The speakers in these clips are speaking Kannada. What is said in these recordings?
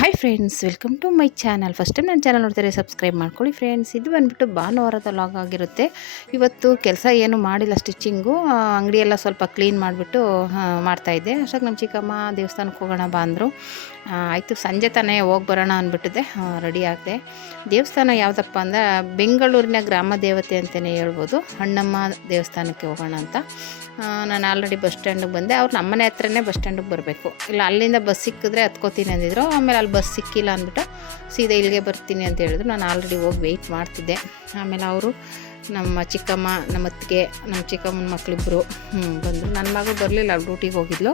Hi friends, welcome to my channel. First time ನನ್ನ ಚಾನಲ್ ನೋಡ್ತಾರೆ ಸಬ್ಸ್ಕ್ರೈಬ್ ಮಾಡ್ಕೊಳ್ಳಿ ಫ್ರೆಂಡ್ಸ್. ಇದು ಬಂದುಬಿಟ್ಟು ಭಾನುವಾರದ ವ್ಲಾಗ್ ಆಗಿರುತ್ತೆ. ಇವತ್ತು ಕೆಲಸ ಏನು ಮಾಡಿಲ್ಲ, ಸ್ಟಿಚಿಂಗು ಅಂಗಡಿಯೆಲ್ಲ ಸ್ವಲ್ಪ ಕ್ಲೀನ್ ಮಾಡಿಬಿಟ್ಟು ಮಾಡ್ತಾಯಿದ್ದೆ. ಅಷ್ಟೊಂದು ನಮ್ಮ ಚಿಕ್ಕಮ್ಮ ದೇವಸ್ಥಾನಕ್ಕೆ ಹೋಗೋಣ ಬಾ ಅಂದರು. ಆಯಿತು, ಸಂಜೆ ತಾನೇ ಹೋಗಿ ಬರೋಣ ಅಂದ್ಬಿಟ್ಟಿದ್ದೆ. ರೆಡಿ ಆಗಿದೆ. ದೇವಸ್ಥಾನ ಯಾವುದಪ್ಪ ಅಂದರೆ ಬೆಂಗಳೂರಿನ ಗ್ರಾಮ ದೇವತೆ ಅಂತಲೇ ಹೇಳ್ಬೋದು. ಅಣ್ಣಮ್ಮ ದೇವಸ್ಥಾನಕ್ಕೆ ಹೋಗೋಣ ಅಂತ. ನಾನು ಆಲ್ರೆಡಿ ಬಸ್ ಸ್ಟ್ಯಾಂಡಿಗೆ ಬಂದೆ. ಅವ್ರು ನಮ್ಮನೆ ಹತ್ರನೇ ಬಸ್ ಸ್ಟ್ಯಾಂಡಿಗೆ ಬರಬೇಕು, ಇಲ್ಲ ಅಲ್ಲಿಂದ ಬಸ್ ಸಿಕ್ಕಿದ್ರೆ ಹತ್ಕೋತೀನಿ ಅಂದಿದ್ರು. ಆಮೇಲೆ ಅಲ್ಲಿ ಬಸ್ ಸಿಕ್ಕಿಲ್ಲ ಅಂದ್ಬಿಟ್ಟು ಸೀದಾ ಇಲ್ಲಿಗೆ ಬರ್ತೀನಿ ಅಂತ ಹೇಳಿದ್ರು. ನಾನು ಆಲ್ರೆಡಿ ಹೋಗಿ ವೆಯ್ಟ್ ಮಾಡ್ತಿದ್ದೆ. ಆಮೇಲೆ ಅವರು ನಮ್ಮ ಚಿಕ್ಕಮ್ಮ, ನಮ್ಮ ಅತ್ತಿಗೆ, ನಮ್ಮ ಚಿಕ್ಕಮ್ಮನ ಮಕ್ಕಳಿಬ್ಬರು ಬಂದರು. ನನ್ನ ಮಗಳು ಬರಲಿಲ್ಲ, ಅವ್ರು ಡ್ಯೂಟಿಗೆ ಹೋಗಿದ್ಲು.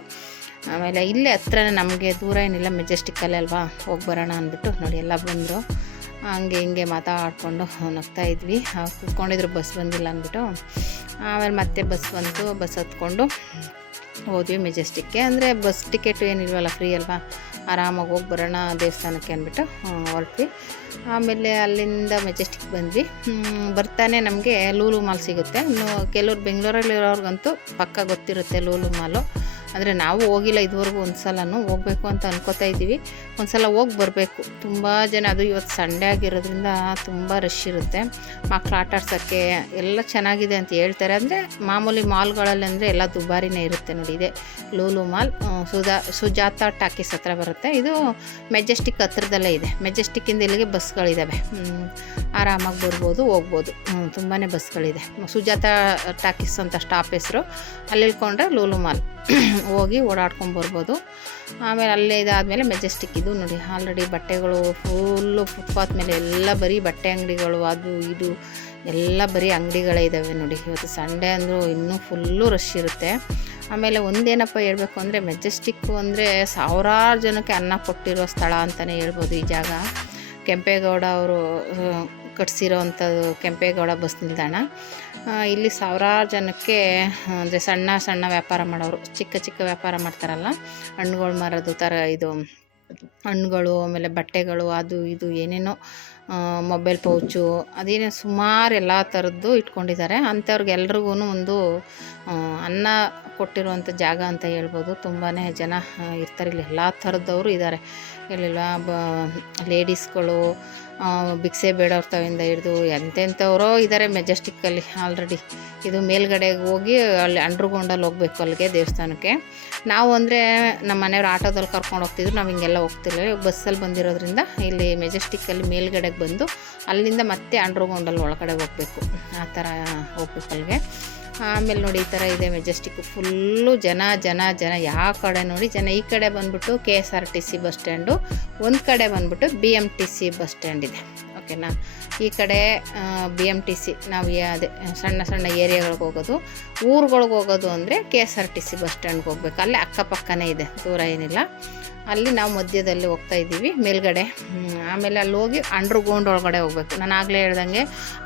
ಆಮೇಲೆ ಇಲ್ಲೇ ಹತ್ರನೇ, ನಮಗೆ ದೂರ ಏನಿಲ್ಲ, ಮೆಜೆಸ್ಟಿಕ್ಕಲ್ಲೇ ಅಲ್ವಾ, ಹೋಗಿ ಬರೋಣ ಅಂದ್ಬಿಟ್ಟು ನೋಡಿ ಎಲ್ಲ ಬಂದರು. ಹಂಗೆ ಹಿಂಗೆ ಮಾತಾಡಿಕೊಂಡು ನಗ್ತಾ ಇದ್ವಿ. ಕೂತ್ಕೊಂಡಿದ್ರು ಬಸ್ ಬಂದಿಲ್ಲ ಅಂದ್ಬಿಟ್ಟು. ಆಮೇಲೆ ಮತ್ತೆ ಬಸ್ ಬಂತು, ಬಸ್ ಹತ್ಕೊಂಡು ಹೋದ್ವಿ ಮೆಜೆಸ್ಟಿಕ್ಗೆ. ಅಂದರೆ ಬಸ್ ಟಿಕೆಟು ಏನಿಲ್ವಲ್ಲ, ಫ್ರೀ ಅಲ್ವಾ, ಆರಾಮಾಗಿ ಹೋಗಿ ಬರೋಣ ದೇವಸ್ಥಾನಕ್ಕೆ ಅಂದ್ಬಿಟ್ಟು ಹೊರಟ್ವಿ. ಆಮೇಲೆ ಅಲ್ಲಿಂದ ಮೆಜೆಸ್ಟಿಕ್ ಬಂದ್ವಿ. ಬರ್ತಾನೆ ನಮಗೆ ಲೂಲು ಮಾಲ್ ಸಿಗುತ್ತೆ. ಕೆಲವ್ರು ಬೆಂಗಳೂರಲ್ಲಿರೋರ್ಗಂತೂ ಪಕ್ಕ ಗೊತ್ತಿರುತ್ತೆ ಲೂಲು ಮಾಲು. ಅಂದರೆ ನಾವು ಹೋಗಿಲ್ಲ ಇದುವರೆಗೂ, ಒಂದು ಸಲನೂ ಹೋಗಬೇಕು ಅಂತ ಅನ್ಕೋತಾ ಇದ್ದೀವಿ. ಒಂದು ಸಲ ಹೋಗಿ ಬರಬೇಕು. ತುಂಬ ಜನ, ಅದು ಇವತ್ತು ಸಂಡೇ ಆಗಿರೋದ್ರಿಂದ ತುಂಬ ರಶ್ ಇರುತ್ತೆ. ಮಕ್ಕಳು ಆಟ ಆಡ್ಸೋಕ್ಕೆ ಎಲ್ಲ ಚೆನ್ನಾಗಿದೆ ಅಂತ ಹೇಳ್ತಾರೆ. ಅಂದರೆ ಮಾಮೂಲಿ ಮಾಲ್ಗಳಲ್ಲಿ ಅಂದರೆ ಎಲ್ಲ ದುಬಾರಿನೇ ಇರುತ್ತೆ ನೋಡಿ. ಇದೆ ಲೂಲು ಮಾಲ್, ಸುಜಾತ ಟಾಕೀಸ್ ಹತ್ರ ಬರುತ್ತೆ. ಇದು ಮೆಜೆಸ್ಟಿಕ್ ಹತ್ರದಲ್ಲೇ ಇದೆ. ಮೆಜೆಸ್ಟಿಕ್ಕಿಂದ ಇಲ್ಲಿಗೆ ಬಸ್ಗಳಿದ್ದಾವೆ, ಆರಾಮಾಗಿ ಬರ್ಬೋದು, ಹೋಗ್ಬೋದು. ತುಂಬಾ ಬಸ್ಗಳಿದೆ. ಸುಜಾತ ಟಾಕೀಸ್ ಅಂತ ಸ್ಟಾಪ್ ಹೆಸರು. ಅಲ್ಲಿ ಇಳ್ಕೊಂಡ್ರೆ ಲೂಲು ಮಾಲ್ ಹೋಗಿ ಓಡಾಡ್ಕೊಂಬರ್ಬೋದು. ಆಮೇಲೆ ಅಲ್ಲೇ ಇದಾದಮೇಲೆ ಮೆಜೆಸ್ಟಿಕ್. ಇದು ನೋಡಿ, ಆಲ್ರೆಡಿ ಬಟ್ಟೆಗಳು ಫುಲ್ಲು ಫುಟ್ಪಾತ್ ಮೇಲೆ ಎಲ್ಲ ಬರೀ ಬಟ್ಟೆ ಅಂಗಡಿಗಳು, ಅದು ಇದು ಎಲ್ಲ ಬರೀ ಅಂಗಡಿಗಳೇ ಇದ್ದಾವೆ ನೋಡಿ. ಇವತ್ತು ಸಂಡೇ ಅಂದರೂ ಇನ್ನೂ ಫುಲ್ಲು ರಶ್ ಇರುತ್ತೆ. ಆಮೇಲೆ ಒಂದೇನಪ್ಪ ಹೇಳಬೇಕು ಅಂದರೆ, ಮೆಜೆಸ್ಟಿಕ್ಕು ಅಂದರೆ ಸಾವಿರಾರು ಜನಕ್ಕೆ ಅನ್ನ ಕೊಟ್ಟಿರೋ ಸ್ಥಳ ಅಂತಲೇ ಹೇಳ್ಬೋದು ಈ ಜಾಗ. ಕೆಂಪೇಗೌಡ ಅವರು ಕಟ್ಸಿರೋ ಅಂಥದ್ದು ಕೆಂಪೇಗೌಡ ಬಸ್ ನಿಲ್ದಾಣ. ಇಲ್ಲಿ ಸಾವಿರಾರು ಜನಕ್ಕೆ, ಅಂದರೆ ಸಣ್ಣ ಸಣ್ಣ ವ್ಯಾಪಾರ ಮಾಡೋರು, ಚಿಕ್ಕ ಚಿಕ್ಕ ವ್ಯಾಪಾರ ಮಾಡ್ತಾರಲ್ಲ, ಹಣ್ಣುಗಳು ಮಾರೋದು ಥರ, ಇದು ಹಣ್ಣುಗಳು, ಆಮೇಲೆ ಬಟ್ಟೆಗಳು, ಅದು ಇದು ಏನೇನೋ, ಮೊಬೈಲ್ ಪೌಚು, ಅದೇನೋ ಸುಮಾರು ಎಲ್ಲ ಥರದ್ದು ಇಟ್ಕೊಂಡಿದ್ದಾರೆ. ಅಂಥವ್ರಿಗೆಲ್ರಿಗೂ ಒಂದು ಅನ್ನ ಕೊಟ್ಟಿರುವಂಥ ಜಾಗ ಅಂತ ಹೇಳ್ಬೋದು. ತುಂಬಾ ಜನ ಇರ್ತಾರೆ ಇಲ್ಲಿ, ಎಲ್ಲ ಥರದವರು ಇದ್ದಾರೆ. ಇಲ್ಲೆಲ್ಲ ಲೇಡೀಸ್ಗಳು, ಭಿಕ್ಷೆ ಬೇಡವ್ರ ತವಿಂದ ಹಿಡಿದು ಎಂತೆಂಥವರೋ ಇದ್ದಾರೆ ಮೆಜೆಸ್ಟಿಕ್ಕಲ್ಲಿ ಆಲ್ರೆಡಿ. ಇದು ಮೇಲ್ಗಡೆಗೆ ಹೋಗಿ ಅಲ್ಲಿ ಅಂಡ್ರ್ಗ್ರೌಂಡಲ್ಲಿ ಹೋಗಬೇಕು ಅಲ್ಲಿಗೆ ದೇವಸ್ಥಾನಕ್ಕೆ. ನಾವು ಅಂದರೆ ನಮ್ಮ ಮನೆಯವ್ರು ಆಟೋದಲ್ಲಿ ಕರ್ಕೊಂಡು ಹೋಗ್ತಿದ್ರು, ನಾವು ಹಿಂಗೆಲ್ಲ ಹೋಗ್ತಿರ್ಲಿಲ್ಲ. ಇವಾಗ ಬಸ್ಸಲ್ಲಿ ಬಂದಿರೋದ್ರಿಂದ ಇಲ್ಲಿ ಮೆಜೆಸ್ಟಿಕ್ಕಲ್ಲಿ ಮೇಲ್ಗಡೆಗೆ ಬಂದು ಅಲ್ಲಿಂದ ಮತ್ತೆ ಅಂಡ್ರ್ಗ್ರೌಂಡಲ್ಲಿ ಒಳಗಡೆ ಹೋಗಬೇಕು, ಆ ಥರ ಹೋಗ್ಬೇಕು ಅಲ್ಲಿಗೆ. ಆಮೇಲೆ ನೋಡಿ ಈ ಥರ ಇದೆ ಮೆಜೆಸ್ಟಿಕ್ಕು. ಫುಲ್ಲು ಜನ ಜನ ಜನ, ಯಾವ ಕಡೆ ನೋಡಿ ಜನ. ಈ ಕಡೆ ಬಂದ್ಬಿಟ್ಟು KSRTC ಬಸ್ ಸ್ಟ್ಯಾಂಡು, ಒಂದು ಕಡೆ ಬಂದ್ಬಿಟ್ಟು BMTC ಬಸ್ ಸ್ಟ್ಯಾಂಡ್ ಇದೆ, ಓಕೆನಾ. ಈ ಕಡೆ BMTC, ನಾವು ಅದೇ ಸಣ್ಣ ಸಣ್ಣ ಏರಿಯಾಗಳಿಗೆ ಹೋಗೋದು. ಊರುಗಳಿಗೆ ಹೋಗೋದು ಅಂದರೆ KSRTC ಬಸ್ ಸ್ಟ್ಯಾಂಡ್ಗೆ ಹೋಗ್ಬೇಕು. ಅಲ್ಲೇ ಅಕ್ಕಪಕ್ಕನೇ ಇದೆ, ದೂರ ಏನಿಲ್ಲ. ಅಲ್ಲಿ ನಾವು ಮಧ್ಯದಲ್ಲಿ ಹೋಗ್ತಾ ಇದ್ದೀವಿ ಮೇಲ್ಗಡೆ. ಆಮೇಲೆ ಅಲ್ಲಿ ಹೋಗಿ ಅಂಡ್ರ್ಗ್ರೌಂಡ್ ಒಳಗಡೆ ಹೋಗ್ಬೇಕು. ನಾನು ಆಗಲೇ ಹೇಳ್ದಂಗೆ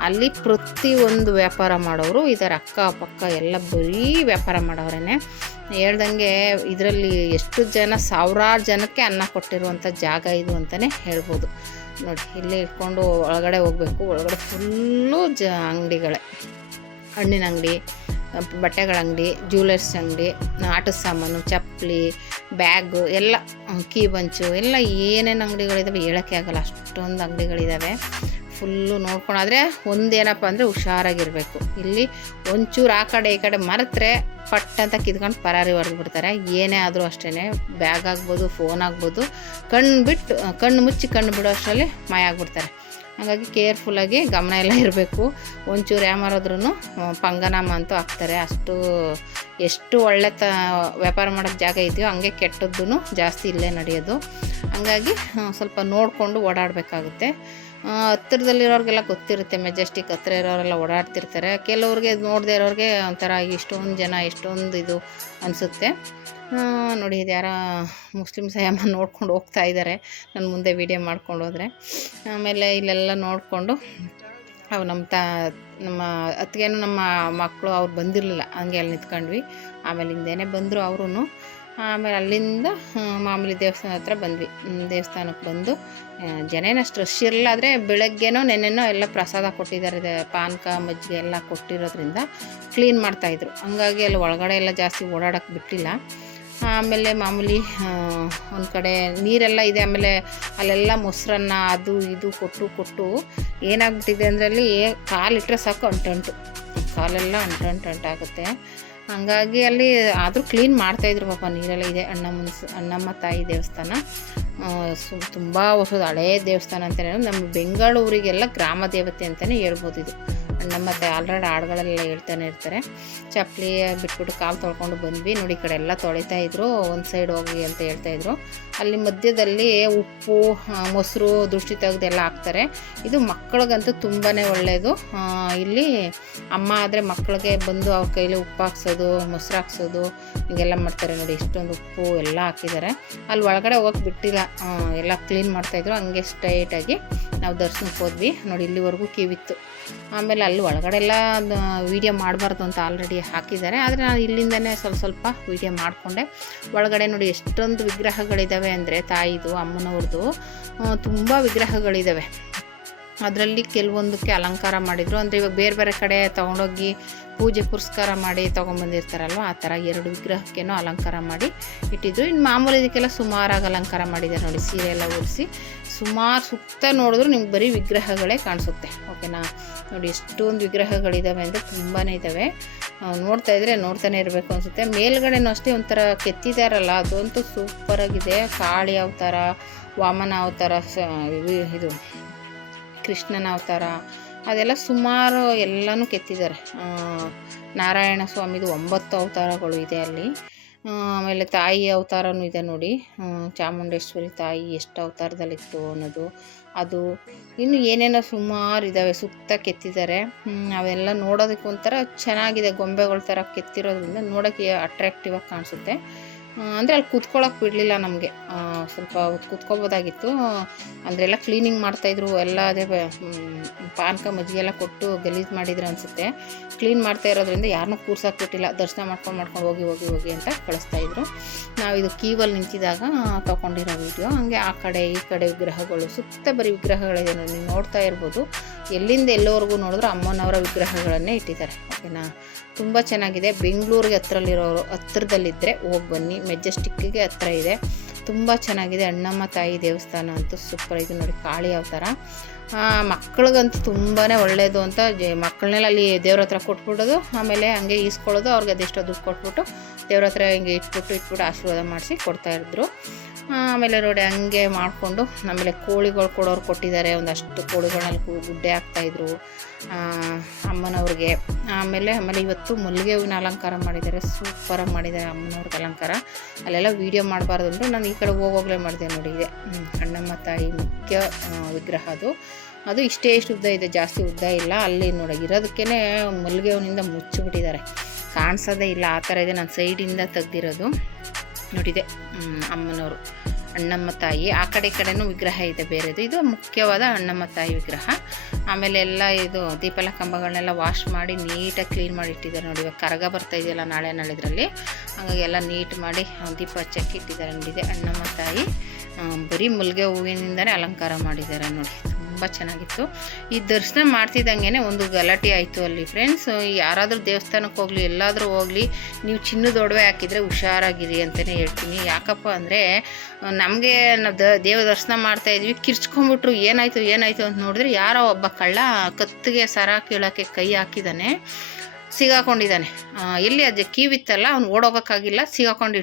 ಅಲ್ಲಿ ಪ್ರತಿಯೊಂದು ವ್ಯಾಪಾರ ಮಾಡೋರು ಇದರ ಅಕ್ಕಪಕ್ಕ ಎಲ್ಲ ಬರೀ ವ್ಯಾಪಾರ ಮಾಡೋರೇ. ಹೇಳ್ದಂಗೆ ಇದರಲ್ಲಿ ಎಷ್ಟು ಜನ, ಸಾವಿರಾರು ಜನಕ್ಕೆ ಅನ್ನ ಕೊಟ್ಟಿರುವಂಥ ಜಾಗ ಇದು ಅಂತಲೇ ಹೇಳ್ಬೋದು. ನೋಡಿ ಇಲ್ಲೇ ಇಟ್ಕೊಂಡು ಒಳಗಡೆ ಹೋಗಬೇಕು. ಒಳಗಡೆ ಫುಲ್ಲು ಅಂಗಡಿಗಳೇ, ಹಣ್ಣಿನ ಅಂಗಡಿ, ಬಟ್ಟೆಗಳ ಅಂಗಡಿ, ಜ್ಯುವೆಲರ್ಸ್ ಅಂಗಡಿ, ಆಟದ ಸಾಮಾನು, ಚಪ್ಪಲಿ, ಬ್ಯಾಗು ಎಲ್ಲ, ಕೀ ಬಂಚು ಎಲ್ಲ ಏನೇನು ಅಂಗಡಿಗಳಿದ್ದಾವೆ ಹೇಳೋಕ್ಕೆ ಆಗಲ್ಲ, ಅಷ್ಟೊಂದು ಅಂಗಡಿಗಳಿದ್ದಾವೆ. ಫುಲ್ಲು ನೋಡ್ಕೊಂಡಾದರೆ ಒಂದೇನಪ್ಪ ಅಂದರೆ ಹುಷಾರಾಗಿರಬೇಕು. ಇಲ್ಲಿ ಒಂಚೂರು ಆ ಕಡೆ ಈ ಕಡೆ ಮರೆತರೆ ಪಟ್ ಅಂತ ಕಿತ್ಕೊಂಡು ಪರಾರಿ ಹೊಡೆದ್ಬಿಡ್ತಾರೆ. ಏನೇ ಆದರೂ ಅಷ್ಟೇ, ಬ್ಯಾಗ್ ಆಗ್ಬೋದು, ಫೋನ್ ಆಗ್ಬೋದು, ಕಣ್ಣು ಮುಚ್ಚಿ ಕಣ್ಣು ಬಿಡೋ ಅಷ್ಟರಲ್ಲಿ ಮಾಯ ಆಗ್ಬಿಡ್ತಾರೆ. ಹಾಗಾಗಿ ಕೇರ್ಫುಲ್ಲಾಗಿ ಗಮನ ಎಲ್ಲ ಇರಬೇಕು. ಒಂಚೂರು ಯಾಮಾರಾದ್ರೂ ಪಂಗನಾಮ ಅಂತೂ ಹಾಕ್ತಾರೆ. ಎಷ್ಟು ಒಳ್ಳೆ ವ್ಯಾಪಾರ ಮಾಡೋಕ್ಕೆ ಜಾಗ ಇದೆಯೋ ಹಂಗೆ ಕೆಟ್ಟದ್ದು ಜಾಸ್ತಿ ಇಲ್ಲೇ ನಡೆಯೋದು. ಹಾಗಾಗಿ ಸ್ವಲ್ಪ ನೋಡಿಕೊಂಡು ಓಡಾಡಬೇಕಾಗುತ್ತೆ. ಹತ್ತಿರದಲ್ಲಿರೋರಿಗೆಲ್ಲ ಗೊತ್ತಿರುತ್ತೆ, ಮೆಜೆಸ್ಟಿಕ್ ಹತ್ತಿರ ಇರೋರೆಲ್ಲ ಓಡಾಡ್ತಿರ್ತಾರೆ. ಕೆಲವ್ರಿಗೆ ನೋಡದೇ ಇರೋರಿಗೆ ಒಂಥರ ಇಷ್ಟೊಂದು ಜನ, ಎಷ್ಟೊಂದು ಇದು ಅನಿಸುತ್ತೆ. ನೋಡಿ ಇದು ಯಾರೋ ಮುಸ್ಲಿಮ್ಸ್ ಅಯ್ಯಮ್ಮ ನೋಡ್ಕೊಂಡು ಹೋಗ್ತಾ ಇದ್ದಾರೆ, ನನ್ನ ಮುಂದೆ ವೀಡಿಯೋ ಮಾಡ್ಕೊಂಡು ಹೋದರೆ. ಆಮೇಲೆ ಇಲ್ಲೆಲ್ಲ ನೋಡಿಕೊಂಡು ಅವು ನಮ್ಮ ಅತ್ತಿಗೆನೂ ನಮ್ಮ ಮಕ್ಕಳು ಅವ್ರು ಬಂದಿರಲಿಲ್ಲ, ಹಂಗೆ ಅಲ್ಲಿ ನಿಂತ್ಕೊಂಡ್ವಿ. ಆಮೇಲೆ ಹಿಂದೇನೆ ಬಂದರು ಅವರು. ಆಮೇಲೆ ಅಲ್ಲಿಂದ ಮಾಮೂಲಿ ದೇವಸ್ಥಾನ ಹತ್ರ ಬಂದ್ವಿ. ದೇವಸ್ಥಾನಕ್ಕೆ ಬಂದು ಜನೇನಷ್ಟು ರಶ್ ಇರಲಿಲ್ಲ. ಆದರೆ ಬೆಳಗ್ಗೆನೋ ನೆನ್ನೆನೋ ಎಲ್ಲ ಪ್ರಸಾದ ಕೊಟ್ಟಿದ್ದಾರೆ, ಪಾನಕ ಮಜ್ಜಿಗೆ ಎಲ್ಲ ಕೊಟ್ಟಿರೋದ್ರಿಂದ ಕ್ಲೀನ್ ಮಾಡ್ತಾಯಿದ್ರು. ಹಂಗಾಗಿ ಅಲ್ಲಿ ಒಳಗಡೆ ಎಲ್ಲ ಜಾಸ್ತಿ ಓಡಾಡೋಕ್ಕೆ ಬಿಟ್ಟಿಲ್ಲ. ಆಮೇಲೆ ಮಾಮೂಲಿ ಒಂದು ಕಡೆ ನೀರೆಲ್ಲ ಇದೆ. ಆಮೇಲೆ ಅಲ್ಲೆಲ್ಲ ಮೊಸರನ್ನ ಅದು ಇದು ಕೊಟ್ಟು ಏನಾಗ್ಬಿಟ್ಟಿದೆ ಅಂದರೆ ಕಾಲಿಟ್ಟರೆ ಸಾಕು ಅಂಟು ಕಾಲೆಲ್ಲ ಅಂಟಾಗುತ್ತೆ. ಹಂಗಾಗಿ ಅಲ್ಲಿ ಆದರೂ ಕ್ಲೀನ್ ಮಾಡ್ತಾಯಿದ್ರು ಪಾಪ, ನೀರೆಲ್ಲ ಇದೆ. ಅಣ್ಣಮ್ಮ ತಾಯಿ ದೇವಸ್ಥಾನ ತುಂಬ ವರ್ಷದ ಹಳೆಯ ದೇವಸ್ಥಾನ ಅಂತಲೇ, ನಮ್ಮ ಬೆಂಗಳೂರಿಗೆಲ್ಲ ಗ್ರಾಮ ದೇವತೆ ಅಂತಲೇ ಹೇಳ್ಬೋದು ಇದು. ಅಣ್ಣಮ್ಮ ತಾಯಿ ಆಲ್ರೆಡಿ ಹಾಡುಗಳೆಲ್ಲ ಹೇಳ್ತಾನೆ ಇರ್ತಾರೆ. ಚಪ್ಪಲಿ ಬಿಟ್ಬಿಟ್ಟು ಕಾಲು ತೊಳ್ಕೊಂಡು ಬಂದ್ವಿ. ನೋಡಿ, ಈ ಕಡೆ ಎಲ್ಲ ತೊಳಿತಾಯಿದ್ರು, ಒಂದು ಸೈಡ್ ಹೋಗಿ ಅಂತ ಹೇಳ್ತಾಯಿದ್ರು. ಅಲ್ಲಿ ಮಧ್ಯದಲ್ಲಿ ಉಪ್ಪು ಮೊಸರು ದೃಷ್ಟಿ ತೆಗೆದೆಲ್ಲ ಹಾಕ್ತಾರೆ. ಇದು ಮಕ್ಕಳಿಗಂತೂ ತುಂಬಾ ಒಳ್ಳೆಯದು. ಇಲ್ಲಿ ಅಮ್ಮ ಆದರೆ ಮಕ್ಕಳಿಗೆ ಬಂದು ಅವ್ರ ಕೈಲಿ ಉಪ್ಪು ಹಾಕ್ಸೋದು, ಮೊಸರು ಹಾಕ್ಸೋದು ಹೀಗೆಲ್ಲ ಮಾಡ್ತಾರೆ. ನೋಡಿ, ಇಷ್ಟೊಂದು ಉಪ್ಪು ಎಲ್ಲ ಹಾಕಿದ್ದಾರೆ. ಅಲ್ಲಿ ಒಳಗಡೆ ಹೋಗಕ್ಕೆ ಬಿಟ್ಟಿಲ್ಲ, ಎಲ್ಲ ಕ್ಲೀನ್ ಮಾಡ್ತಾಯಿದ್ರು. ಹಂಗೆ ಸ್ಟ್ರೈಟಾಗಿ ನಾವು ದರ್ಶನಕ್ಕೆ ಹೋದ್ವಿ. ನೋಡಿ, ಇಲ್ಲಿವರೆಗೂ ಕಿವಿತ್ತು. ಆಮೇಲೆ ಅಲ್ಲಿ ಒಳಗಡೆ ಎಲ್ಲ ವೀಡಿಯೋ ಮಾಡಬಾರ್ದು ಅಂತ ಆಲ್ರೆಡಿ ಹಾಕಿದ್ದಾರೆ. ಆದರೆ ನಾನು ಇಲ್ಲಿಂದನೇ ಸ್ವಲ್ಪ ವೀಡಿಯೋ ಮಾಡಿಕೊಂಡೆ. ಒಳಗಡೆ ನೋಡಿ ಎಷ್ಟೊಂದು ವಿಗ್ರಹಗಳಿದ್ದಾವೆ ಅಂದರೆ ತಾಯಿದು, ಅಮ್ಮನವ್ರದ್ದು ತುಂಬ ವಿಗ್ರಹಗಳಿದ್ದಾವೆ. ಅದರಲ್ಲಿ ಕೆಲವೊಂದಕ್ಕೆ ಅಲಂಕಾರ ಮಾಡಿದರು. ಅಂದರೆ ಇವಾಗ ಬೇರೆ ಬೇರೆ ಕಡೆ ತೊಗೊಂಡೋಗಿ ಪೂಜೆ ಪುರಸ್ಕಾರ ಮಾಡಿ ತೊಗೊಂಬಂದಿರ್ತಾರಲ್ವ, ಆ ಥರ 2 ವಿಗ್ರಹಕ್ಕೇನೋ ಅಲಂಕಾರ ಮಾಡಿ ಇಟ್ಟಿದ್ರು. ಇನ್ನು ಮಾಮೂಲಿ ಇದಕ್ಕೆಲ್ಲ ಸುಮಾರಾಗಿ ಅಲಂಕಾರ ಮಾಡಿದ್ದಾರೆ. ನೋಡಿ, ಸೀರೆ ಎಲ್ಲ ಉಡಿಸಿ ಸುಮಾರು ಸುತ್ತ ನೋಡಿದ್ರು ನಿಮ್ಗೆ ಬರೀ ವಿಗ್ರಹಗಳೇ ಕಾಣಿಸುತ್ತೆ. ಓಕೆನಾ? ನೋಡಿ, ಎಷ್ಟೊಂದು ವಿಗ್ರಹಗಳಿದ್ದಾವೆ ಅಂದರೆ ತುಂಬಾ ಇದ್ದಾವೆ. ನೋಡ್ತಾಯಿದ್ರೆ ನೋಡ್ತಾನೆ ಇರಬೇಕು ಅನಿಸುತ್ತೆ. ಮೇಲ್ಗಡೆನೂ ಅಷ್ಟೇ ಒಂಥರ ಕೆತ್ತಿದಾರಲ್ಲ, ಅದಂತೂ ಸೂಪರಾಗಿದೆ. ಕಾಳಿ ಅವತಾರ, ವಾಮನ ಅವತಾರ, ಇದು ಕೃಷ್ಣನ ಅವತಾರ, ಅದೆಲ್ಲ ಸುಮಾರು ಎಲ್ಲನೂ ಕೆತ್ತಿದ್ದಾರೆ. ನಾರಾಯಣ ಸ್ವಾಮಿದು 9 ಅವತಾರಗಳು ಇದೆ ಅಲ್ಲಿ. ಆಮೇಲೆ ತಾಯಿ ಅವತಾರನೂ ಇದೆ ನೋಡಿ, ಚಾಮುಂಡೇಶ್ವರಿ ತಾಯಿ ಎಷ್ಟು ಅವತಾರದಲ್ಲಿತ್ತು ಅನ್ನೋದು, ಅದು ಇನ್ನು ಏನೇನೋ ಸುಮಾರು ಇದ್ದಾವೆ, ಸುತ್ತ ಕೆತ್ತಿದ್ದಾರೆ. ಅವೆಲ್ಲ ನೋಡೋದಕ್ಕೆ ಒಂಥರ ಚೆನ್ನಾಗಿದೆ, ಗೊಂಬೆಗಳ ಥರ ಕೆತ್ತಿರೋದ್ರಿಂದ ನೋಡೋಕ್ಕೆ ಅಟ್ರಾಕ್ಟಿವ್ ಆಗಿ ಕಾಣಿಸುತ್ತೆ. ಅಂದರೆ ಅಲ್ಲಿ ಕೂತ್ಕೊಳ್ಳೋಕೆ ಬಿಡಲಿಲ್ಲ ನಮಗೆ, ಸ್ವಲ್ಪ ಹೊತ್ತು ಕೂತ್ಕೋಬೋದಾಗಿತ್ತು. ಅಂದರೆ ಎಲ್ಲ ಕ್ಲೀನಿಂಗ್ ಮಾಡ್ತಾಯಿದ್ರು, ಎಲ್ಲ ಅದೇ ಪಾನಕ ಮಜ್ಜಿಗೆ ಎಲ್ಲ ಕೊಟ್ಟು ಗಲೀಜು ಮಾಡಿದ್ರು ಅನಿಸುತ್ತೆ. ಕ್ಲೀನ್ ಮಾಡ್ತಾ ಇರೋದ್ರಿಂದ ಯಾರನ್ನೂ ಕೂರ್ಸೋಕೆ ಬಿಟ್ಟಿಲ್ಲ, ದರ್ಶನ ಮಾಡ್ಕೊಂಡು ಹೋಗಿ ಅಂತ ಕಳಿಸ್ತಾಯಿದ್ರು. ನಾವು ಇದು ಕ್ಯೂವಲ್ಲಿ ನಿಂತಿದ್ದಾಗ ತೊಗೊಂಡಿರೋ ವೀಡಿಯೋ. ಹಾಗೆ ಆ ಕಡೆ ಈ ಕಡೆ ವಿಗ್ರಹಗಳು, ಸುತ್ತ ಬರೀ ವಿಗ್ರಹಗಳಿದೆ ನೋಡಿ, ನೀವು ನೋಡ್ತಾ ಇರ್ಬೋದು. ಎಲ್ಲಿಂದ ಎಲ್ಲವರೆಗೂ ನೋಡಿದ್ರು ಅಮ್ಮನವರ ವಿಗ್ರಹಗಳನ್ನೇ ಇಟ್ಟಿದ್ದಾರೆ. ಓಕೆನಾ? ತುಂಬ ಚೆನ್ನಾಗಿದೆ. ಬೆಂಗಳೂರಿಗೆ ಹತ್ರದಲ್ಲಿದ್ದರೆ ಹೋಗಿ ಬನ್ನಿ, ಮೆಜೆಸ್ಟಿಕ್ಕಿಗೆ ಹತ್ರ ಇದೆ. ತುಂಬ ಚೆನ್ನಾಗಿದೆ. ಅಣ್ಣಮ್ಮ ತಾಯಿ ದೇವಸ್ಥಾನ ಅಂತೂ ಸೂಪರ್. ಇದು ನೋಡಿ, ಕಾಳಿ ಅವತಾರ. ಮಕ್ಕಳಿಗಂತೂ ತುಂಬಾ ಒಳ್ಳೆಯದು ಅಂತ ಮಕ್ಕಳನ್ನೆಲ್ಲ ಅಲ್ಲಿ ದೇವ್ರ ಹತ್ರ ಕೊಟ್ಬಿಡೋದು, ಆಮೇಲೆ ಹಂಗೆ ಈಸ್ಕೊಳ್ಳೋದು. ಅವ್ರಿಗೆ ಅದೆಷ್ಟೋ ದುಡ್ಡು ಕೊಟ್ಬಿಟ್ಟು ದೇವ್ರ ಹತ್ರ ಹಿಂಗೆ ಇಟ್ಬಿಟ್ಟು ಆಶೀರ್ವಾದ ಮಾಡಿಸಿ ಕೊಡ್ತಾಯಿದ್ರು. ಆಮೇಲೆ ನೋಡಿ ಹಂಗೆ ಮಾಡಿಕೊಂಡು, ಆಮೇಲೆ ಕೋಳಿಗಳು ಕೊಡೋರು ಕೊಟ್ಟಿದ್ದಾರೆ. ಒಂದಷ್ಟು ಕೋಳಿಗಳನ್ನ ಗುಡ್ಡೆ ಹಾಕ್ತಾಯಿದ್ರು ಅಮ್ಮನವ್ರಿಗೆ. ಆಮೇಲೆ ಇವತ್ತು ಮಲ್ಲಿಗೆ ಹೂವಿನ ಅಲಂಕಾರ ಮಾಡಿದ್ದಾರೆ, ಸೂಪರಾಗಿ ಮಾಡಿದ್ದಾರೆ ಅಮ್ಮನವ್ರಿಗೆ ಅಲಂಕಾರ. ಅಲ್ಲೆಲ್ಲ ವೀಡಿಯೋ ಮಾಡಬಾರ್ದು ಅಂದರು, ನಾನು ಈ ಕಡೆ ಹೋಗೋಗ್ಲೇ ಮಾಡಿದೆ. ನೋಡಿ, ಇದೆ ಅಣ್ಣಮ್ಮ ತಾಯಿ ಮುಖ್ಯ ವಿಗ್ರಹ. ಅದು ಇಷ್ಟೇ ಉದ್ದ ಇದೆ, ಜಾಸ್ತಿ ಉದ್ದ ಇಲ್ಲ. ಅಲ್ಲಿ ನೋಡಿ ಇರೋದಕ್ಕೇ ಮಲ್ಲಿಗೆ ಹೂವಿನಿಂದ ಮುಚ್ಚಿಬಿಟ್ಟಿದ್ದಾರೆ, ಕಾಣಿಸೋದೇ ಇಲ್ಲ, ಆ ಥರ ಇದೆ. ನಾನು ಸೈಡಿಂದ ತೆಗ್ದಿರೋದು ನೋಡಿದೆ ಅಮ್ಮನವರು, ಅಣ್ಣಮ್ಮ ತಾಯಿ. ಆ ಕಡೆ ಈ ಕಡೆನೂ ವಿಗ್ರಹ ಇದೆ ಬೇರೆದು. ಇದು ಮುಖ್ಯವಾದ ಅಣ್ಣಮ್ಮ ತಾಯಿ ವಿಗ್ರಹ. ಆಮೇಲೆ ಎಲ್ಲ ಇದು ದೀಪಲ ಕಂಬಗಳನ್ನೆಲ್ಲ ವಾಶ್ ಮಾಡಿ ನೀಟಾಗಿ ಕ್ಲೀನ್ ಮಾಡಿ ಇಟ್ಟಿದ್ದಾರೆ ನೋಡಿ. ಇವಾಗ ಕರಗ ಬರ್ತಾ ಇದೆಯಲ್ಲ ನಾಳೆದ್ರಲ್ಲಿ, ಹಾಗಾಗಿ ಎಲ್ಲ ನೀಟ್ ಮಾಡಿ ದೀಪ ಹಚ್ಚಕ್ಕೆ ಇಟ್ಟಿದ್ದಾರೆ. ನೋಡಿದೆ ಅಣ್ಣಮ್ಮ ತಾಯಿ ಬರೀ ಮಲ್ಲಿಗೆ ಹೂವಿನಿಂದನೇ ಅಲಂಕಾರ ಮಾಡಿದ್ದಾರೆ ನೋಡಿ, ತುಂಬ ಚೆನ್ನಾಗಿತ್ತು. ಈ ದರ್ಶನ ಮಾಡ್ತಿದ್ದಂಗೆ ಒಂದು ಗಲಾಟೆ ಆಯಿತು ಅಲ್ಲಿ ಫ್ರೆಂಡ್ಸ್. ಯಾರಾದರೂ ದೇವಸ್ಥಾನಕ್ಕೆ ಹೋಗಲಿ, ಎಲ್ಲಾದರೂ ಹೋಗಲಿ, ನೀವು ಚಿನ್ನದ ಒಡವೆ ಹಾಕಿದರೆ ಹುಷಾರಾಗಿರಿ ಅಂತಲೇ ಹೇಳ್ತೀನಿ. ಯಾಕಪ್ಪ ಅಂದರೆ ನಮಗೆ ನಾವು ದೇವ ದರ್ಶನ ಮಾಡ್ತಾಯಿದ್ವಿ, ಕಿರ್ಚ್ಕೊಂಡ್ಬಿಟ್ರು. ಏನಾಯಿತು ಅಂತ ನೋಡಿದ್ರೆ ಯಾರೋ ಒಬ್ಬ ಕಳ್ಳ ಕತ್ತಿಗೆ ಸರ ಕೀಳೋಕ್ಕೆ ಕೈ ಹಾಕಿದ್ದಾನೆ, ಸಿಗಾಕೊಂಡಿದ್ದಾನೆ. ಎಲ್ಲಿ ಅದು ಕೀವಿತ್ತಲ್ಲ, ಅವ್ನು ಓಡೋಗೋಕ್ಕಾಗಿಲ್ಲ, ಸಿಗಾಕೊಂಡು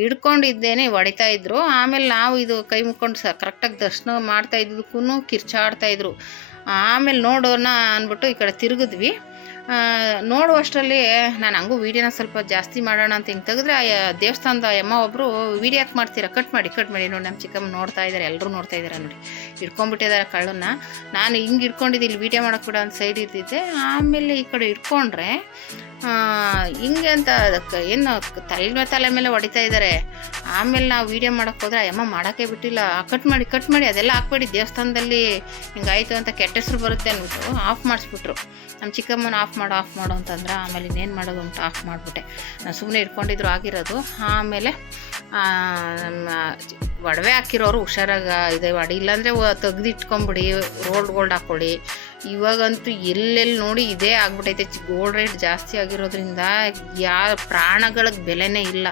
ಹಿಡ್ಕೊಂಡಿದ್ದೇನೆ ಹೊಡಿತಾಯಿದ್ರು. ಆಮೇಲೆ ನಾವು ಇದು ಕೈ ಮುಕ್ಕೊಂಡು ಕರೆಕ್ಟಾಗಿ ದರ್ಶನ ಮಾಡ್ತಾಯಿದ್ದಕ್ಕೂ ಕಿರ್ಚಾಡ್ತಾಯಿದ್ರು. ಆಮೇಲೆ ನೋಡೋಣ ಅಂದ್ಬಿಟ್ಟು ಈ ಕಡೆ ತಿರುಗಿದ್ವಿ. ನೋಡುವಷ್ಟರಲ್ಲಿ ನಾನು ಹಂಗೂ ವೀಡಿಯೋನ ಸ್ವಲ್ಪ ಜಾಸ್ತಿ ಮಾಡೋಣ ಅಂತ ಹಿಂಗೆ ತೆಗೆದ್ರೆ ದೇವಸ್ಥಾನದ ಅಮ್ಮ ಒಬ್ಬರು ವೀಡಿಯೋ ಯಾಕೆ ಮಾಡ್ತೀರಾ, ಕಟ್ ಮಾಡಿ ನೋಡಿ. ನಮ್ಮ ಚಿಕ್ಕಮ್ಮ ನೋಡ್ತಾ ಇದ್ದಾರೆ, ಎಲ್ಲರೂ ನೋಡ್ತಾ ಇದ್ದಾರೆ ನೋಡಿ, ಹಿಡ್ಕೊಂಡ್ಬಿಟ್ಟಿದ್ದಾರೆ ಕಳ್ಳನ್ನ. ನಾನು ಹಿಂಗೆ ಹಿಡ್ಕೊಂಡಿದ್ದು ಇಲ್ಲಿ ವೀಡಿಯೋ ಮಾಡೋಕ್ಕೆ ಕೂಡ ಒಂದು ಸೈಡ್ ಇದ್ದಿದ್ದೆ. ಆಮೇಲೆ ಈ ಕಡೆ ಹಿಡ್ಕೊಂಡ್ರೆ ಹಿಂಗೆ ಅಂತ ಅದಕ್ಕೆ ಏನು ತಲೆ ಮೇಲೆ ಹೊಡಿತಾ ಇದ್ದಾರೆ. ಆಮೇಲೆ ನಾವು ವೀಡಿಯೋ ಮಾಡೋಕ್ಕೆ ಹೋದ್ರೆ ಅಮ್ಮ ಮಾಡೋಕ್ಕೆ ಬಿಟ್ಟಿಲ್ಲ, ಕಟ್ ಮಾಡಿ ಅದೆಲ್ಲ ಹಾಕ್ಬೇಡಿ, ದೇವಸ್ಥಾನದಲ್ಲಿ ಹಿಂಗಾಯಿತು ಅಂತ ಕೆಟ್ಟ ಹೆಸರು ಬರುತ್ತೆ ಅಂದ್ಬಿಟ್ಟು ಆಫ್ ಮಾಡಿಸ್ಬಿಟ್ರು. ನಮ್ಮ ಚಿಕ್ಕಮ್ಮನ ಆಫ್ ಮಾಡು ಅಂತಂದ್ರೆ ಆಮೇಲೆ ಇನ್ನೇನು ಮಾಡೋದು ಅಂತ ಆಫ್ ಮಾಡಿಬಿಟ್ಟೆ. ನಾನು ಸುಮ್ಮನೆ ಇಟ್ಕೊಂಡಿದ್ರು ಆಗಿರೋದು. ಆಮೇಲೆ ಒಡವೆ ಹಾಕಿರೋರು ಹುಷಾರಾಗಿ ಇದೆ ಮಾಡಿ, ಇಲ್ಲಾಂದರೆ ತೆಗ್ದು ಇಟ್ಕೊಂಬಿಡಿ, ಗೋಲ್ಡ್ ಹಾಕ್ಕೊಳ್ಳಿ, ಇವಾಗಂತೂ ಎಲ್ಲೆಲ್ಲಿ ನೋಡಿ ಇದೇ ಆಗ್ಬಿಟ್ಟೈತೆ. ಗೋಲ್ಡ್ ರೇಟ್ ಜಾಸ್ತಿ ಆಗಿರೋದ್ರಿಂದ ಪ್ರಾಣಗಳಿಗೆ ಬೆಲೆನೇ ಇಲ್ಲ.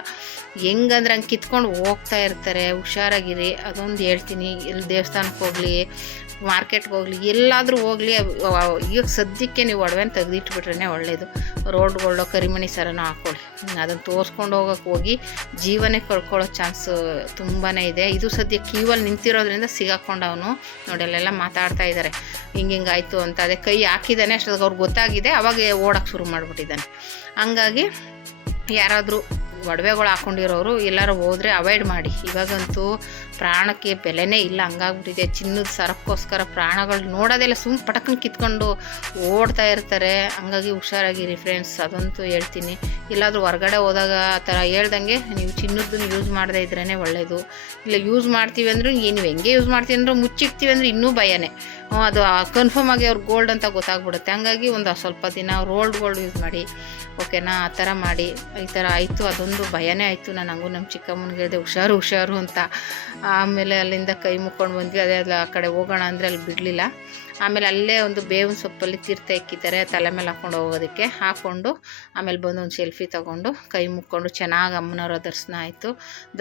ಹೆಂಗಂದ್ರೆ ಹಂಗೆ ಕಿತ್ಕೊಂಡು ಹೋಗ್ತಾ ಇರ್ತಾರೆ. ಹುಷಾರಾಗಿರಿ, ಅದೊಂದು ಹೇಳ್ತೀನಿ. ಎಲ್ಲಿ ದೇವಸ್ಥಾನಕ್ಕೆ ಹೋಗಲಿ, ಮಾರ್ಕೆಟ್ಗೆ ಹೋಗಲಿ, ಎಲ್ಲಾದರೂ ಹೋಗಲಿ, ಈಗ ಸದ್ಯಕ್ಕೆ ನೀವು ಒಡವೆನ ತೆಗೆದಿಟ್ಬಿಟ್ರೇ ಒಳ್ಳೆಯದು. ರೋಡ್ಗಳೋ ಕರಿಮಣಿ ಸರನೋ ಹಾಕ್ಕೊಳ್ಳಿ. ಅದನ್ನು ತೋರಿಸ್ಕೊಂಡು ಹೋಗಿ ಜೀವನೇ ಕಳ್ಕೊಳ್ಳೋ ಚಾನ್ಸ್ ತುಂಬಾ ಇದೆ. ಇದು ಸದ್ಯ ಕ್ಯೂವಲ್ಲಿ ನಿಂತಿರೋದ್ರಿಂದ ಸಿಗಾಕೊಂಡವನು ನೋಡಿ ಅಲ್ಲೆಲ್ಲ ಮಾತಾಡ್ತಾ ಇದ್ದಾರೆ, ಹಿಂಗಾಯ್ತು ಅಂತ. ಅದೇ ಕೈ ಹಾಕಿದ್ದಾನೆ, ಅಷ್ಟೊತ್ತಿಗೆ ಅವ್ರಿಗೆ ಗೊತ್ತಾಗಿದೆ, ಅವಾಗ ಓಡೋಕ್ಕೆ ಶುರು ಮಾಡಿಬಿಟ್ಟಿದ್ದಾನೆ. ಹಂಗಾಗಿ ಯಾರಾದರೂ ಒಡವೆಗಳು ಹಾಕ್ಕೊಂಡಿರೋರು ಎಲ್ಲರೂ ಹೋದರೆ ಅವಾಯ್ಡ್ ಮಾಡಿ. ಇವಾಗಂತೂ ಪ್ರಾಣಕ್ಕೆ ಬೆಲೆನೇ ಇಲ್ಲ, ಹಂಗಾಗ್ಬಿಟ್ಟಿದೆ. ಚಿನ್ನದ ಸರಕ್ಕೋಸ್ಕರ ಪ್ರಾಣಗಳು ನೋಡೋದೆಲ್ಲ ಪಟಕನ್ ಕಿತ್ಕೊಂಡು ಓಡ್ತಾ ಇರ್ತಾರೆ. ಹಂಗಾಗಿ ಹುಷಾರಾಗಿರಿ ಫ್ರೆಂಡ್ಸ್, ಅದಂತೂ ಹೇಳ್ತೀನಿ. ಎಲ್ಲಾದರೂ ಹೊರಗಡೆ ಹೋದಾಗ ಆ ಥರ ಹೇಳ್ದಂಗೆ ನೀವು ಚಿನ್ನದನ್ನು ಯೂಸ್ ಮಾಡದೇ ಇದ್ರೇ ಒಳ್ಳೆಯದು. ಇಲ್ಲ ಯೂಸ್ ಮಾಡ್ತೀವಿ ಅಂದರೂ ನೀವು ಹೆಂಗೆ ಯೂಸ್ ಮಾಡ್ತೀವಿ ಅಂದರೂ ಮುಚ್ಚಿಕ್ತೀವಿ ಅಂದರೆ ಇನ್ನೂ ಭಯನೇ. ಅದು ಕನ್ಫರ್ಮ್ ಆಗಿ ಅವ್ರು ಗೋಲ್ಡ್ ಅಂತ ಗೊತ್ತಾಗ್ಬಿಡುತ್ತೆ. ಹಂಗಾಗಿ ಒಂದು ಸ್ವಲ್ಪ ದಿನ ಗೋಲ್ಡ್ ಯೂಸ್ ಮಾಡಿ, ಓಕೆನಾ? ಆ ಥರ ಮಾಡಿ. ಈ ಥರ ಆಯಿತು, ಅದೊಂದು ಭಯನೇ ಆಯಿತು. ನಾನು ಹಂಗೂ ನಮ್ಮ ಚಿಕ್ಕಮ್ಮನಿಗೆ ಹೇಳಿದೆ ಹುಷಾರು ಅಂತ. ಆಮೇಲೆ ಅಲ್ಲಿಂದ ಕೈ ಮುಕ್ಕೊಂಡು ಬಂದ್ವಿ. ಅದೇ ಆ ಕಡೆ ಹೋಗೋಣ ಅಂದರೆ ಅಲ್ಲಿ ಬಿಡಲಿಲ್ಲ. ಆಮೇಲೆ ಅಲ್ಲೇ ಒಂದು ಬೇವಿನ ಸೊಪ್ಪಲ್ಲಿ ತೀರ್ಥ ಇಕ್ಕಿದ್ದಾರೆ, ತಲೆ ಮೇಲೆ ಹಾಕ್ಕೊಂಡು ಹೋಗೋದಕ್ಕೆ. ಹಾಕ್ಕೊಂಡು ಆಮೇಲೆ ಬಂದು ಒಂದು ಸೆಲ್ಫಿ ತೊಗೊಂಡು ಕೈ ಮುಕ್ಕೊಂಡು ಚೆನ್ನಾಗಿ ಅಮ್ಮನವರ ದರ್ಶನ ಆಯಿತು.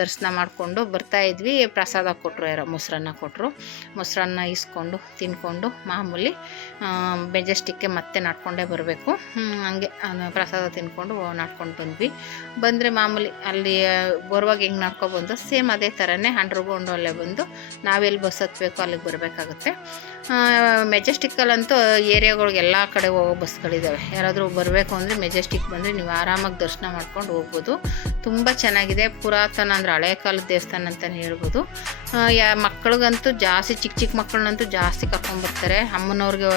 ದರ್ಶನ ಮಾಡಿಕೊಂಡು ಬರ್ತಾಯಿದ್ವಿ. ಪ್ರಸಾದ ಕೊಟ್ಟರು, ಯಾರೋ ಮೊಸರನ್ನ ಕೊಟ್ಟರು. ಮೊಸರನ್ನ ಇಸ್ಕೊಂಡು ತಿನ್ಕೊಂಡು ಮಾಮೂಲಿ ಮೆಜೆಸ್ಟಿಕ್ಗೆ ಮತ್ತೆ ನಡ್ಕೊಂಡೇ ಬರಬೇಕು. ಹಂಗೆ ಪ್ರಸಾದ ತಿನ್ಕೊಂಡು ನಡ್ಕೊಂಡು ಬಂದರೆ ಮಾಮೂಲಿ ಅಲ್ಲಿ ಬರುವಾಗ ಹೆಂಗೆ ನಡ್ಕೊಬಂದು ಸೇಮ್ ಅದೇ ಥರನೇ ಅಂಡರ್ಗ್ರೌಂಡ್ ಅಲ್ಲೇ ಬಂದು ನಾವೆಲ್ಲಿ ಬಸ್ ಹತ್ತಬೇಕು ಅಲ್ಲಿಗೆ ಬರಬೇಕಾಗುತ್ತೆ. ಮೆಜೆಸ್ಟಿಕ್ಕಲ್ಲಂತೂ ಏರಿಯಾಗಳಿಗೆ ಎಲ್ಲ ಕಡೆ ಹೋಗೋ ಬಸ್ಗಳಿದ್ದಾವೆ. ಯಾರಾದರೂ ಬರಬೇಕು ಅಂದರೆ ಮೆಜೆಸ್ಟಿಕ್ ಬಂದರೆ ನೀವು ಆರಾಮಾಗಿ ದರ್ಶನ ಮಾಡ್ಕೊಂಡು ಹೋಗ್ಬೋದು. ತುಂಬ ಚೆನ್ನಾಗಿದೆ. ಪುರಾತನ ಅಂದರೆ ಹಳೆ ಕಾಲದ ದೇವಸ್ಥಾನ ಅಂತಲೇ ಹೇಳ್ಬೋದು. ಮಕ್ಕಳಿಗಂತೂ ಜಾಸ್ತಿ, ಚಿಕ್ಕ ಮಕ್ಕಳನ್ನಂತೂ ಜಾಸ್ತಿ ಕರ್ಕೊಂಡ್ಬರ್ತಾರೆ. ಅಮ್ಮನವ್ರಿಗೆ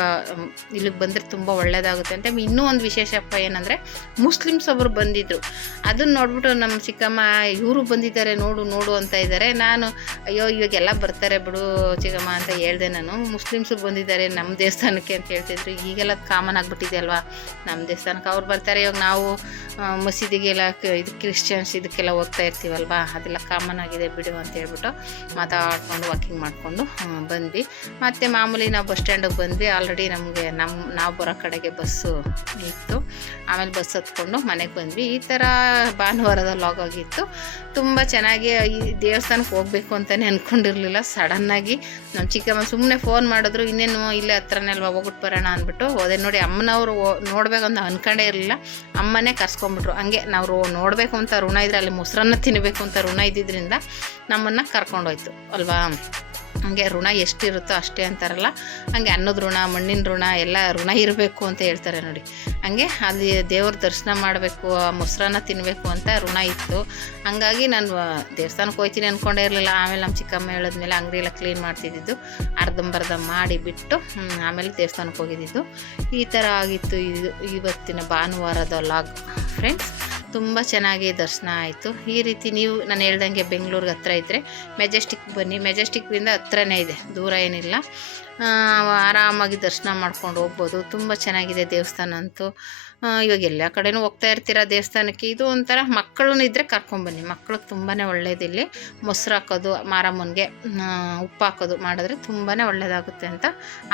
ಇಲ್ಲಿಗೆ ಬಂದರೆ ತುಂಬ ಒಳ್ಳೆಯದಾಗುತ್ತೆ ಅಂತ. ಇನ್ನೂ ಒಂದು ವಿಶೇಷಪ್ಪ ಏನಂದರೆ ಮುಸ್ಲಿಮ್ಸ್ ಒಬ್ಬರು ಬಂದಿದ್ದರು. ಅದನ್ನು ನೋಡ್ಬಿಟ್ಟು ನಮ್ಮ ಚಿಕ್ಕಮ್ಮ ಇವರು ಬಂದಿದ್ದಾರೆ ನೋಡು ಅಂತ ಇದ್ದಾರೆ. ನಾನು ಅಯ್ಯೋ ಇವಾಗೆಲ್ಲ ಬರ್ತಾರೆ ಬಿಡು ಚಿಕ್ಕಮ್ಮ ಅಂತ ಹೇಳಿದೆ. ನಾನು ಮುಸ್ಲಿಮ್ಸು ಬಂದಿದ್ದಾರೆ ನಮ್ಮ ದೇವಸ್ಥಾನಕ್ಕೆ ಅಂತ ಹೇಳ್ತಿದ್ರು. ಈಗೆಲ್ಲ ಕಾಮನ್ ಆಗಿಬಿಟ್ಟಿದೆ ಅಲ್ವಾ ನಮ್ಮ ದೇವಸ್ಥಾನಕ್ಕೆ ಅವ್ರು ಬರ್ತಾರೆ. ಇವಾಗ ನಾವು ಮಸೀದಿಗೆಲ್ಲ ಇದು ಕ್ರಿಶ್ಚಿಯನ್ಸ್ ಇದಕ್ಕೆಲ್ಲ ಹೋಗ್ತಾ ಇರ್ತೀವಲ್ವಾ, ಅದೆಲ್ಲ ಕಾಮನ್ ಆಗಿದೆ ಬಿಡು ಅಂತ ಹೇಳ್ಬಿಟ್ಟು ಮಾತಾಡ್ಕೊಂಡು ವಾಕಿಂಗ್ ಮಾಡಿಕೊಂಡು ಬಂದ್ವಿ. ಮತ್ತು ಮಾಮೂಲಿ ನಾವು ಬಸ್ ಸ್ಟ್ಯಾಂಡಿಗೆ ಬಂದ್ವಿ. ಆಲ್ರೆಡಿ ನಮಗೆ ನಾವು ಬರೋ ಕಡೆಗೆ ಬಸ್ಸು ಇತ್ತು. ಆಮೇಲೆ ಬಸ್ ಹತ್ಕೊಂಡು ಮನೆಗೆ ಬಂದ್ವಿ. ಈ ಥರ ಭಾನುವಾರದ ಲಾಗ್ ಆಗಿತ್ತು. ತುಂಬ ಚೆನ್ನಾಗಿ ಈ ದೇವಸ್ಥಾನಕ್ಕೆ ಹೋಗಬೇಕು ಅಂತಲೇ ಅಂದ್ಕೊಂಡಿರಲಿಲ್ಲ. ಸಡನ್ನಾಗಿ ನಮ್ಮ ಚಿಕ್ಕಮ್ಮ ಸುಮ್ಮನೆ ಫೋನ್ ಮಾಡಿದ್ರು, ಇನ್ನೇನು ಇಲ್ಲೇ ಹತ್ರನೇ ಅಲ್ವಾ ಹೋಗ್ಬಿಟ್ಟು ಬರೋಣ ಅಂದ್ಬಿಟ್ಟು ಹೋದೆ. ನೋಡಿ ಅಮ್ಮನವರು ನೋಡಬೇಕಂತ ಅಂದ್ಕೊಂಡೇ ಇರಲಿಲ್ಲ, ಅಮ್ಮನೇ ಕರ್ಸ್ಕೊಂಡ್ಬಿಟ್ರು. ಹಂಗೆ ನಾವು ನೋಡಬೇಕು ಅಂತ ಋಣ ಇದ್ರೆ, ಅಲ್ಲಿ ಮೊಸರನ್ನ ತಿನ್ನಬೇಕು ಅಂತ ಋಣ ಇದ್ದಿದ್ದರಿಂದ ನಮ್ಮನ್ನು ಕರ್ಕೊಂಡೋಯ್ತು ಅಲ್ವಾ. ಹಾಗೆ ಋಣ ಎಷ್ಟಿರುತ್ತೋ ಅಷ್ಟೇ ಅಂತಾರಲ್ಲ, ಹಾಗೆ ಅನ್ನದ ಋಣ, ಮಣ್ಣಿನ ಋಣ ಎಲ್ಲ ಋಣ ಇರಬೇಕು ಅಂತ ಹೇಳ್ತಾರೆ ನೋಡಿ. ಹಾಗೆ ಅಲ್ಲಿ ದೇವ್ರ ದರ್ಶನ ಮಾಡಬೇಕು, ಮೊಸರನ್ನ ತಿನ್ನಬೇಕು ಅಂತ ಋಣ ಇತ್ತು. ಹಂಗಾಗಿ ನಾನು ದೇವಸ್ಥಾನಕ್ಕೆ ಹೋಗ್ತೀನಿ ಅಂದ್ಕೊಂಡೇ ಇರಲಿಲ್ಲ. ಆಮೇಲೆ ನಮ್ಮ ಚಿಕ್ಕಮ್ಮ ಹೇಳಿದ್ಮೇಲೆ ಅಂಗಡಿ ಎಲ್ಲ ಕ್ಲೀನ್ ಮಾಡ್ತಿದ್ದಿದ್ದು, ಅರ್ಧಂಬರ್ಧ ಮಾಡಿಬಿಟ್ಟು ಆಮೇಲೆ ದೇವಸ್ಥಾನಕ್ಕೆ ಹೋಗಿದ್ದಿದ್ದು. ಈ ಥರ ಆಗಿತ್ತು ಇದು ಇವತ್ತಿನ ಭಾನುವಾರದ ಲಾಗ್ ಫ್ರೆಂಡ್ಸ್. ತುಂಬ ಚೆನ್ನಾಗಿ ದರ್ಶನ ಆಯಿತು. ಈ ರೀತಿ ನೀವು ನಾನು ಹೇಳ್ದಂಗೆ ಬೆಂಗಳೂರಿಗೆ ಹತ್ರ ಇದ್ದರೆ ಮೆಜೆಸ್ಟಿಕ್ ಬನ್ನಿ. ಮೆಜೆಸ್ಟಿಕ್ಕಿಂದ ಹತ್ರನೇ ಇದೆ, ದೂರ ಏನಿಲ್ಲ. ಆರಾಮಾಗಿ ದರ್ಶನ ಮಾಡ್ಕೊಂಡು ಹೋಗ್ಬೋದು. ತುಂಬ ಚೆನ್ನಾಗಿದೆ ದೇವಸ್ಥಾನ ಅಂತೂ. ಇವಾಗ ಎಲ್ಲ ಕಡೆನೂ ಹೋಗ್ತಾ ಇರ್ತೀರ ದೇವಸ್ಥಾನಕ್ಕೆ. ಇದು ಒಂಥರ ಮಕ್ಕಳು ಇದ್ದರೆ ಕರ್ಕೊಂಬನ್ನಿ, ಮಕ್ಳಿಗೆ ತುಂಬಾ ಒಳ್ಳೇದಿಲ್ಲಿ. ಮೊಸರು ಹಾಕೋದು, ಮಾರಮ್ಮನಿಗೆ ಉಪ್ಪು ಹಾಕೋದು ಮಾಡಿದ್ರೆ ತುಂಬಾ ಒಳ್ಳೆಯದಾಗುತ್ತೆ ಅಂತ.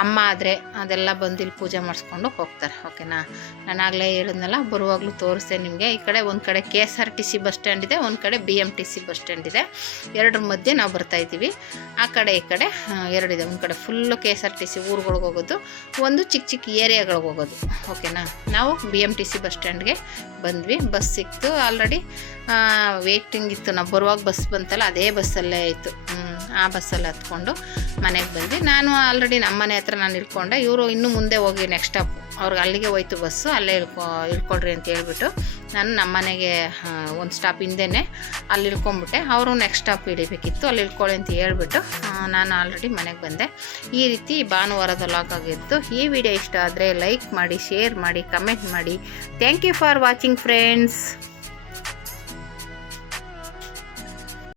ಅಮ್ಮ ಆದರೆ ಅದೆಲ್ಲ ಬಂದು ಇಲ್ಲಿ ಪೂಜೆ ಮಾಡಿಸ್ಕೊಂಡು ಹೋಗ್ತಾರೆ. ಓಕೆನಾ? ನಾನಾಗಲೇ ಹೇಳಿದ್ನಲ್ಲ, ಬರುವಾಗಲೂ ತೋರಿಸ್ದೆ ನಿಮಗೆ. ಈ ಕಡೆ ಒಂದು ಕಡೆ KSRTC ಬಸ್ ಸ್ಟ್ಯಾಂಡ್ ಇದೆ, ಒಂದು ಕಡೆ BMTC ಬಸ್ ಸ್ಟ್ಯಾಂಡ್ ಇದೆ. ಎರಡರ ಮಧ್ಯೆ ನಾವು ಬರ್ತಾಯಿದ್ದೀವಿ. ಆ ಕಡೆ ಈ ಕಡೆ ಎರಡಿದೆ. ಒಂದು ಕಡೆ ಫುಲ್ಲು KSRTC ಊರುಗಳಿಗೆ ಹೋಗೋದು, ಒಂದು ಚಿಕ್ಕ ಏರಿಯಾಗಳಿಗೆ ಹೋಗೋದು. ಓಕೆನಾ? ನಾವು BMTC ಬಸ್ ಸ್ಟ್ಯಾಂಡ್ಗೆ ಬಂದ್ವಿ. ಬಸ್ ಸಿಕ್ತು. ಆಲ್ರೆಡಿ ವೇಟಿಂಗ್ ಇತ್ತು. ನಾವು ಬರುವಾಗ ಬಸ್ ಬಂತಲ್ಲ, ಅದೇ ಬಸ್ಸಲ್ಲೇ ಇತ್ತು. ಆ ಬಸ್ಸಲ್ಲಿ ಹತ್ಕೊಂಡು ಮನೆಗೆ ಬಂದ್ವಿ. ನಾನು ಆಲ್ರೆಡಿ ನಮ್ಮ ಮನೆ ಹತ್ರ ನಾನು ಇಳ್ಕೊಂಡೆ. ಇವರು ಇನ್ನೂ ಮುಂದೆ ಹೋಗಿ ನೆಕ್ಸ್ಟ್ ಸ್ಟಾಪ್, ಅವ್ರಿಗೆ ಅಲ್ಲಿಗೆ ಹೋಯ್ತು ಬಸ್ಸು, ಅಲ್ಲೇ ಇಳ್ಕೊಳ್ರಿ ಅಂತ ಹೇಳ್ಬಿಟ್ಟು ನಾನು ನಮ್ಮ ಮನೆಗೆ ಒಂದು ಸ್ಟಾಪ್ ಹಿಂದೆನೇ ಅಲ್ಲಿ ಇಳ್ಕೊಂಬಿಟ್ಟೆ. ಅವರು ನೆಕ್ಸ್ಟ್ ಸ್ಟಾಪ್ ಹಿಡಿಬೇಕಿತ್ತು, ಅಲ್ಲಿ ಇಳ್ಕೊಳ್ಳಿ ಅಂತ ಹೇಳ್ಬಿಟ್ಟು ನಾನು ಆಲ್ರೆಡಿ ಮನೆಗೆ ಬಂದೆ. ಈ ರೀತಿ ಭಾನುವಾರದ ಲಾಗ್ ಆಗಿತ್ತು. ಈ ವಿಡಿಯೋ ಇಷ್ಟ ಆದರೆ ಲೈಕ್ ಮಾಡಿ, ಶೇರ್ ಮಾಡಿ, ಕಮೆಂಟ್ ಮಾಡಿ. Thank you for watching friends.